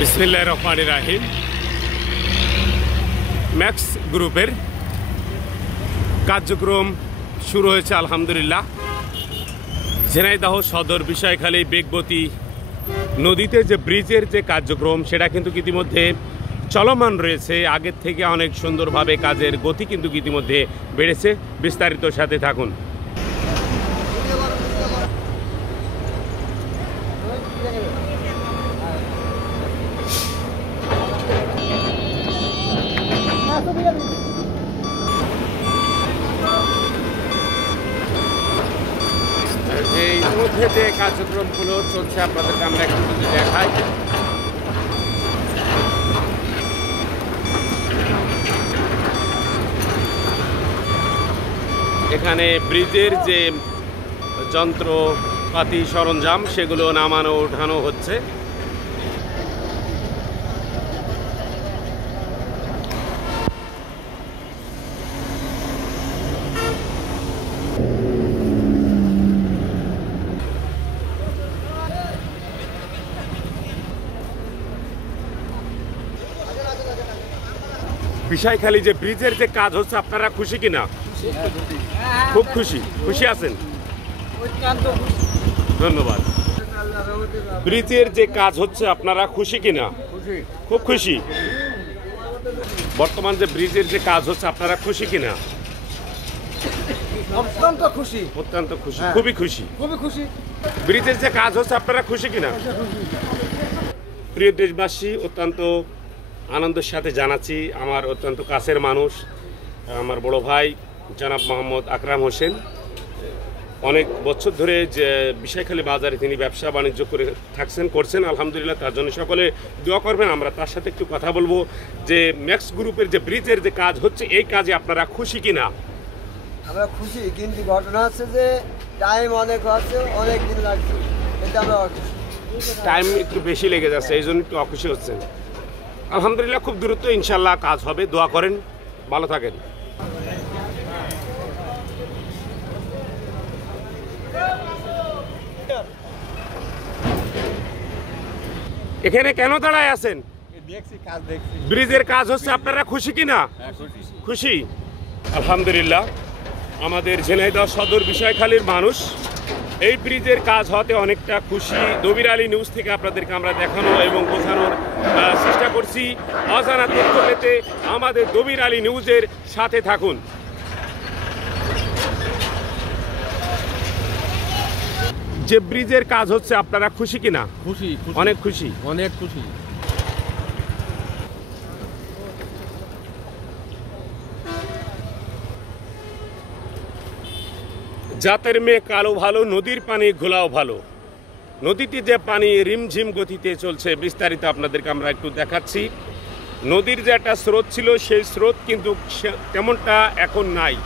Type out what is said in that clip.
বিসমিল্লাহির রহমানির রহিম। ম্যাক্স গ্রুপের কার্যক্রম শুরু হয়েছে আলহামদুলিল্লাহ। ঝিনাইদহ সদর বিষয়খালী বেগবতী নদীতে যে ব্রিজের যে কার্যক্রম সেটা কিন্তু ইতিমধ্যে চলমান রয়েছে। আগের থেকে অনেক সুন্দরভাবে কাজের গতি কিন্তু ইতিমধ্যে বেড়েছে। বিস্তারিত সাথে থাকুন। ইতিমধ্যে যে কার্যক্রমগুলো চলছে আপনাদেরকে আমরা একটু যদি দেখাই। এখানে ব্রিজের যে যন্ত্রপাতি সরঞ্জাম সেগুলো নামানো ওঠানো হচ্ছে। বিষয়খালী যে ব্রিজের যে কাজ হচ্ছে আপনারা খুশি কিনা? খুব খুশি। খুশি আছেন? ধন্যবাদ। ব্রিজের যে কাজ হচ্ছে আপনারা খুশি কিনা? খুব খুশি। বর্তমান যে ব্রিজের যে কাজ হচ্ছে আপনারা খুশি কিনা? অত্যন্ত খুশি। অত্যন্ত খুশি। খুবই খুশি। খুবই খুশি। ব্রিজের যে কাজ হচ্ছে আপনারা খুশি কিনা? প্রিয় দেশবাসী, অত্যন্ত আনন্দের সাথে জানাচ্ছি আমার অত্যন্ত কাছের মানুষ, আমার বড় ভাই জনাব মোহাম্মদ আকরাম হোসেন অনেক বছর ধরে যে বিষয়খালী বাজারে তিনি ব্যবসা বাণিজ্য করছেন আলহামদুলিল্লাহ। তার জন্য সকলে দোয়া করবেন। আমরা তার সাথে একটু কথা বলবো যে ম্যাক্স গ্রুপের যে ব্রিজের যে কাজ হচ্ছে এই কাজে আপনারা খুশি কিনা? আমরা খুশি, কিন্তু ঘটনা হচ্ছে যে টাইম অনেক হচ্ছে, অনেক দিন লাগছে, এটা আমরা অখুশি। টাইম একটু বেশি লেগে যাচ্ছে, এই জন্য একটু অখুশি হচ্ছেন। আলহামদুলিল্লাহ খুব দ্রুত ইনশাল্লাহ কাজ হবে, দোয়া করেন। ভালো থাকেন। এখানে কেন দাঁড়ায় আছেন? ব্রিজের কাজ হচ্ছে, আপনারা খুশি কিনা? খুশি আলহামদুলিল্লাহ। আমাদের ঝিনাইদহ সদর বিষয়খালীর মানুষ এই ব্রিজের কাজ হতে অনেকটা খুশি। দবির আলী নিউজ থেকে আপনাদেরকে আমরা দেখানো এবং বোঝানোর চেষ্টা করছি। অজানা তথ্য পেতে আমাদের দবির আলী নিউজের সাথে থাকুন। যে ব্রিজের কাজ হচ্ছে আপনারা খুশি কিনা? খুশি। অনেক খুশি। অনেক খুশি। জাতের মেয়ে কালো ভালো, নদীর পানি ঘোলাও ভালো। নদীতে যে পানি রিমঝিম গতিতে চলছে, বিস্তারিত আপনাদেরকে আমরা একটু দেখাচ্ছি। নদীর যে একটা স্রোত ছিল সেই স্রোত কিন্তু তেমনটা এখন নাই।